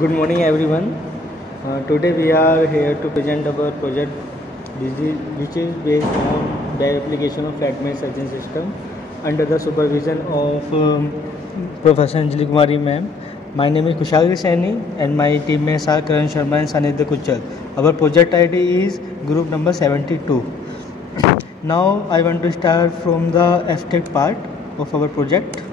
Good morning, everyone. Today we are here to present our project, which is based on web application of flat-mate searching system under the supervision of Professor Anjali Kumari ma'am. My name is Kushagri Saini and my teammates are Karan Sharma and Sanidhya Kuchal. Our project ID is group number 72. Now I want to start from the abstract part of our project.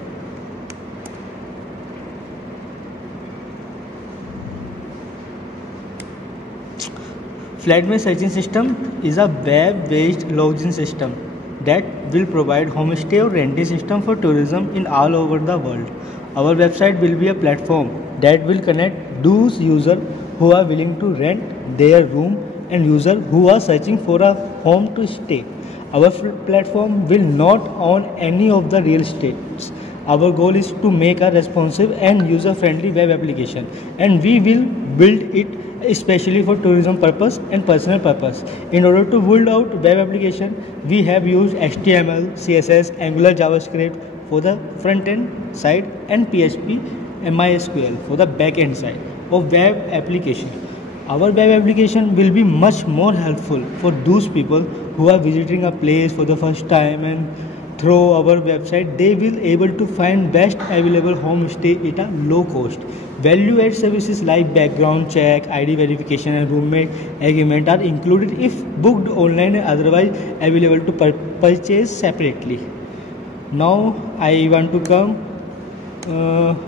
Flat-mate searching system is a web-based lodging system that will provide homestay or renting system for tourism in all over the world. Our website will be a platform that will connect those users who are willing to rent their room and users who are searching for a home to stay. Our platform will not own any of the real estates. Our goal is to make a responsive and user-friendly web application, and we will build it especially for tourism purpose and personal purpose. In order to build out web application, we have used HTML, CSS, Angular, JavaScript for the front end side and PHP and MySQL for the back end side of web application. Our web application will be much more helpful for those people who are visiting a place for the first time, and through our website they will able to find best available homestay at a low cost. Value add services like background check, ID verification and roommate agreement are included if booked online and otherwise available to purchase separately. Now I want to come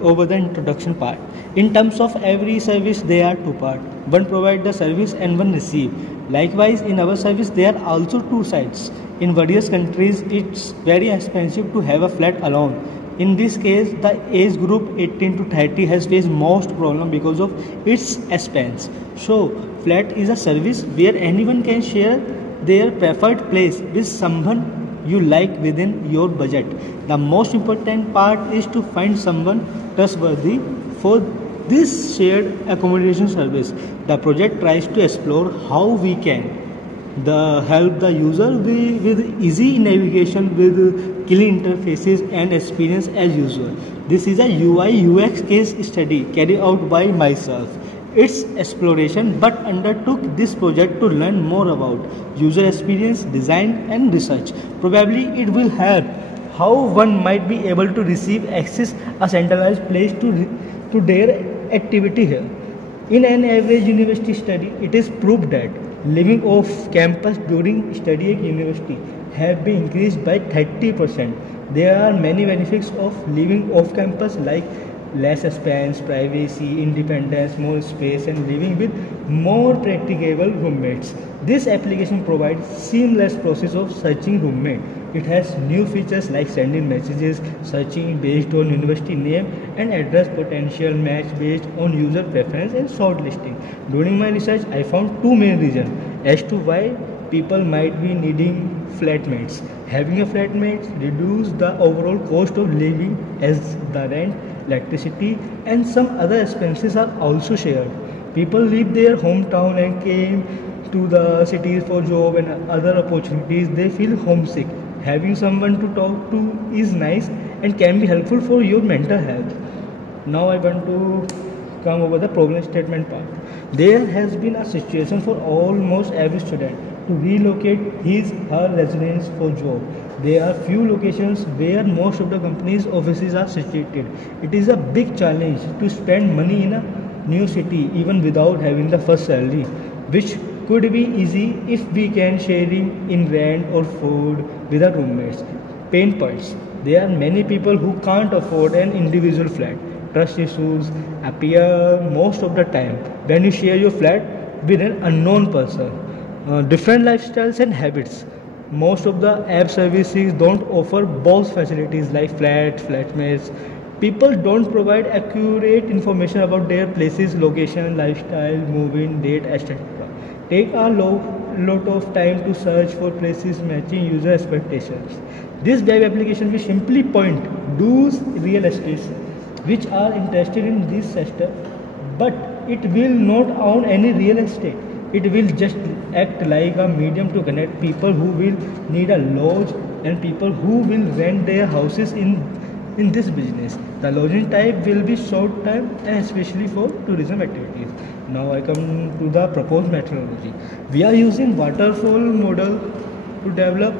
over the introduction part. In terms of every service, there are two parts. One provide the service and one receive. Likewise, in our service, there are also two sides. In various countries, it's very expensive to have a flat alone. In this case, the age group 18 to 30 has faced most problem because of its expense. So, flat is a service where anyone can share their preferred place with someone you like within your budget. The most important part is to find someone trustworthy for this shared accommodation service. The project tries to explore how we can help the user with easy navigation, with clean interfaces and experience as usual. This is a UI UX case study carried out by myself. It's exploration, but undertook this project to learn more about user experience, design and research. Probably it will help how one might be able to receive access a centralized place to their activity here. In an average university study, it is proved that living off campus during study at university have been increased by 30%. There are many benefits of living off campus like less expense, privacy, independence, more space and living with more practicable roommates. This application provides seamless process of searching roommate. It has new features like sending messages, searching based on university name and address, potential match based on user preference and shortlisting. During my research, I found two main reasons as to why people might be needing flatmates. Having a flatmate reduces the overall cost of living as the rent, electricity and some other expenses are also shared. People leave their hometown and came to the cities for job and other opportunities. They feel homesick. Having someone to talk to is nice and can be helpful for your mental health. Now I want to come over the problem statement part. There has been a situation for almost every student to relocate her residence for job. There are few locations where most of the company's offices are situated. It is a big challenge to spend money in a new city even without having the first salary, which could be easy if we can sharing in rent or food with our roommates. Pain points. There are many people who can't afford an individual flat. Trust issues appear most of the time when you share your flat with an unknown person. Different lifestyles and habits. Most of the app services don't offer both facilities like flatmates. People don't provide accurate information about their places, location, lifestyle, moving date, etc. Take a lot of time to search for places matching user expectations. This web application will simply point those real estates which are interested in this sector, but it will not own any real estate. It will just act like a medium to connect people who will need a lodge and people who will rent their houses in in this business. The lodging type will be short term and especially for tourism activities. Now I come to the proposed methodology. We are using waterfall model to develop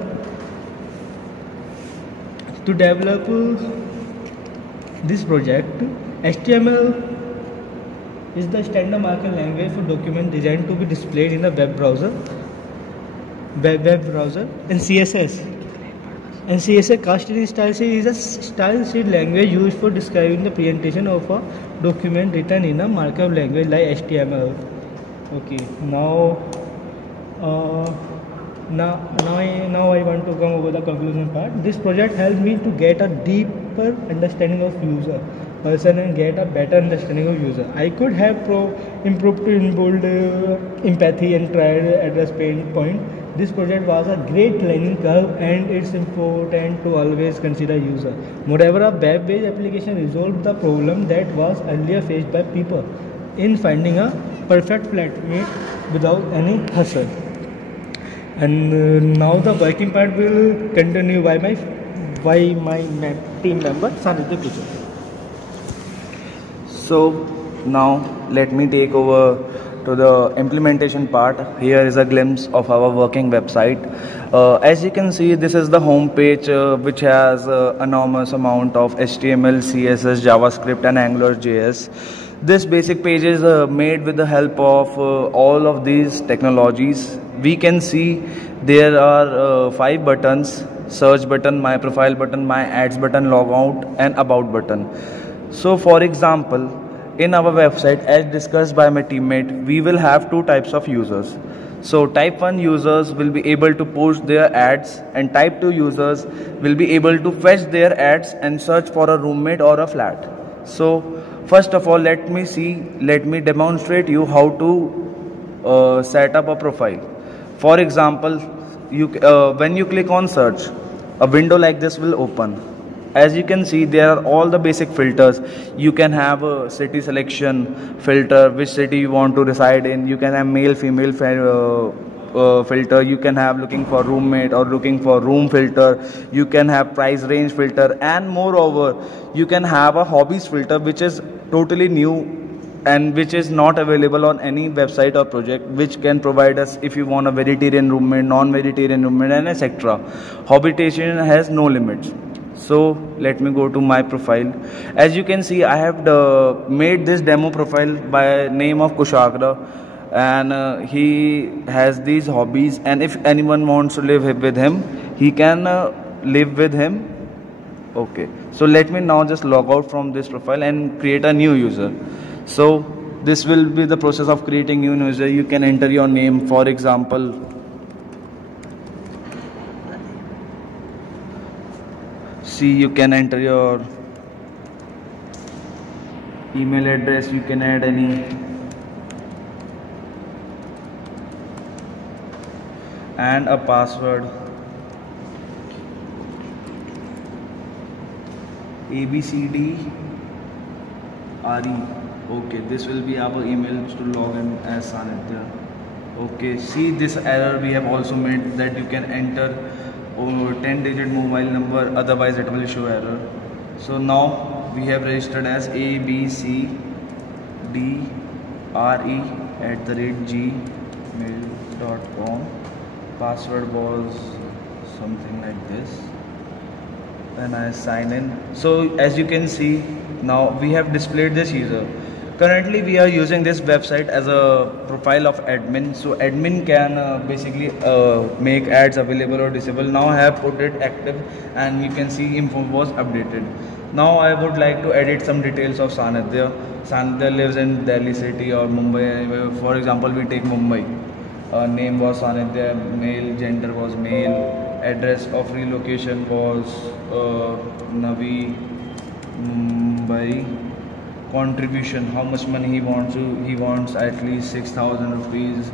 this project. HTML is the standard markup language for document designed to be displayed in the web browser. And CSS cascading style sheet is a style sheet language used for describing the presentation of a document written in a markup language like HTML. Okay, now I want to come over the conclusion part. This project helped me to get a deeper understanding of person and get a better understanding of user. I could have improved to involve empathy and try to address pain point. This project was a great learning curve, and it's important to always consider user. Moreover, a web-based application resolved the problem that was earlier faced by people in finding a perfect flatmate without any hustle. And now the working part will continue by my team member Sanidhya Kuchar. So now let me take over to the implementation part. Here is a glimpse of our working website. As you can see, this is the home page which has enormous amount of HTML, CSS, JavaScript and AngularJS. This basic page is made with the help of all of these technologies. We can see there are 5 buttons: search button, my profile button, my ads button, logout and about button. So for example, in our website, as discussed by my teammate, we will have 2 types of users. So type 1 users will be able to post their ads, and type 2 users will be able to fetch their ads and search for a roommate or a flat. So first of all, let me demonstrate you how to set up a profile. For example, when you click on search, a window like this will open. As you can see, there are all the basic filters. You can have a city selection filter, which city you want to reside in. You can have male female filter. You can have looking for roommate or looking for room filter. You can have price range filter, and moreover you can have a hobbies filter, which is totally new and which is not available on any website or project, which can provide us if you want a vegetarian roommate, non-vegetarian roommate and etc. Hobbitation has no limits. So let me go to my profile. As you can see, I have made this demo profile by name of Kushagra, and he has these hobbies, and if anyone wants to live with him, he can live with him. Okay, so let me now just log out from this profile and create a new user. So this will be the process of creating new user. You can enter your name, for example, you can enter your email address, you can add any, and a password, ABCDRE. Okay, this will be our email to log in as Sanidhya. Okay, see this error we have also made, that you can enter 10-digit mobile number, otherwise it will show error. So now we have registered as abcdre@gmail.com. Password was something like this. Then I sign in. So as you can see, now we have displayed this user. Currently we are using this website as a profile of admin, so admin can basically make ads available or disable. Now I have put it active, and you can see info was updated. Now I would like to edit some details of Sanidhya. Sanidhya lives in Delhi city or Mumbai. For example, we take Mumbai. Name was Sanidhya, male, gender was male, address of relocation was Navi Mumbai. Contribution, how much money he wants at least 6,000 rupees.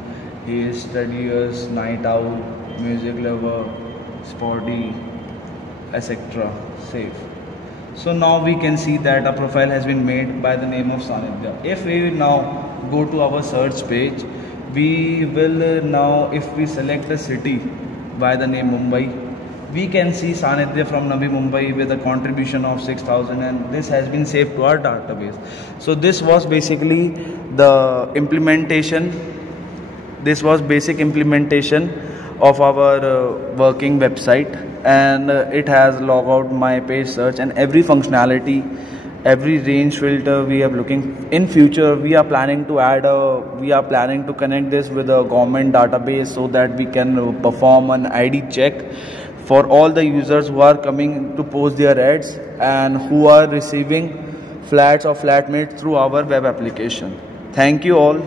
He is studious, night owl, music lover, sporty, etc. Save. So now we can see that a profile has been made by the name of Sanidhya. If we now go to our search page, we will now, if we select a city by the name Mumbai, we can see Sanidhya from Navi Mumbai with a contribution of 6,000, and this has been saved to our database. So this was basically the implementation. This was basic implementation of our working website, and it has log out, my page search, and every functionality, every range filter we are looking. In future we are planning to connect this with a government database so that we can perform an ID check for all the users who are coming to post their ads and who are receiving flats or flatmates through our web application. Thank you all.